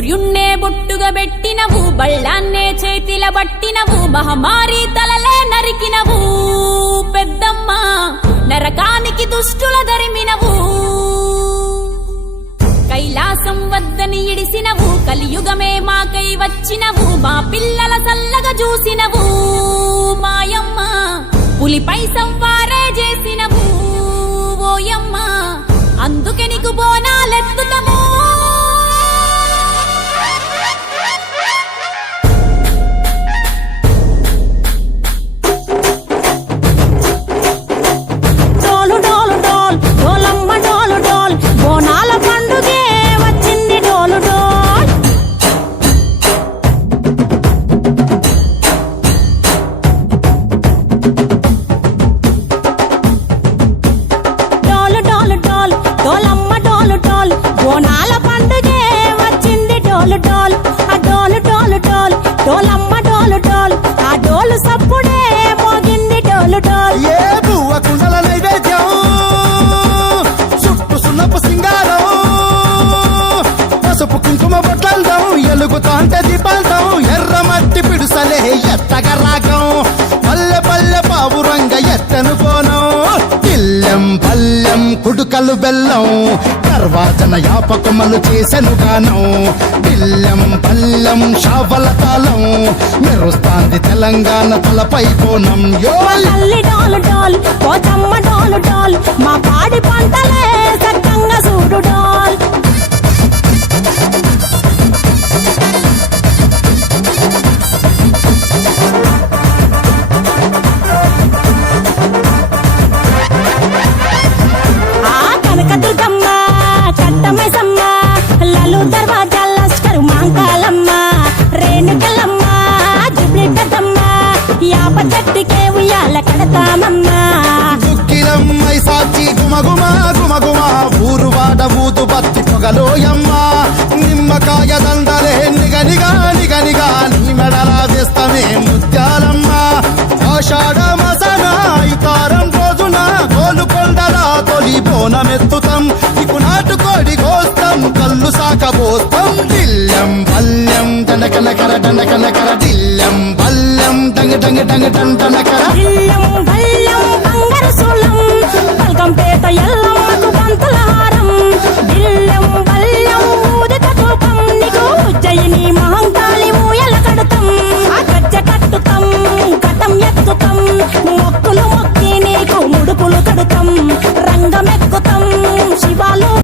సూర్యున్నే బొట్టుగా పెట్టినవు, బళ్ళాన్నే చేతిల బట్టినవు, మహమారి తలలే నరికినవు పెద్దమ్మ, నరకానికి దుష్టుల దరిమినవు. కైలాసం వద్దని ఇడిసినవు, కలియుగమే మాకై వచ్చినవు, మా పిల్లల చల్లగా చూసినవు మాయమ్మ, పులిపై సంవారే చేసినవు ఓయమ్మ, అందుకే నీకు బోనాలెత్తుతము. ఎలుగుతాంటే దీపాంతం ఎర్రమట్టి పిడుసలే ఎత్తగా రాగం, పల్లె పల్లె పావురంగ ఎత్తను కోనం, ఇల్లెం పల్లెం కుడుకలు బెల్లం, తర్వాతన యాపకమలు చేసెను గానం, ఇల్లెం పల్లెం షావల తాళం, మెరుస్తాంది తెలంగాణ తలపై కోణం. మా పాడి పంటలే చక్కంగా చూడు డోల్. చెట్టుకే ఉయ్యాల కడతామమ్మా, దుక్కిలమ్మై సాచి గుమగుమ గుమగుమ, ఊరు వాడ ఊదు బత్తి పొగలోయమ్మ, నిమ్మకాయ దండలే నిగనిగా నిగనిగా, నీ మెడలా వేస్తమే ముత్యాలమ్మ, ఆషాఢ మసన ఇతారం రోజున గోలుకొండల తొలి బోనమెత్తుతాం, ఇకు నాటుకోడి కోస్తాం కళ్ళు సాకబోస్తాం, దిల్లెం పల్లెం దండకనకర దండకనకర, దిల్లెం పల్లెం డంగ డంగ డంగ డండనకర, దిల్లెం పల్లెం బంగారు సూలం, పల్కంపేట ఎల్లమ్మకు పంతుల హారం, దిల్లెం పల్లెం ఊదిత ధూపం, నీకు ఉజ్జయిని మహంకాళి ఊయల కడతాం, గజ్జ కట్టుతాం కటం ఎత్తుతాం, మొక్కులు మొక్కి నీకు ముడుపులు కడుతాం, రంగమెక్కుతాం శివాలు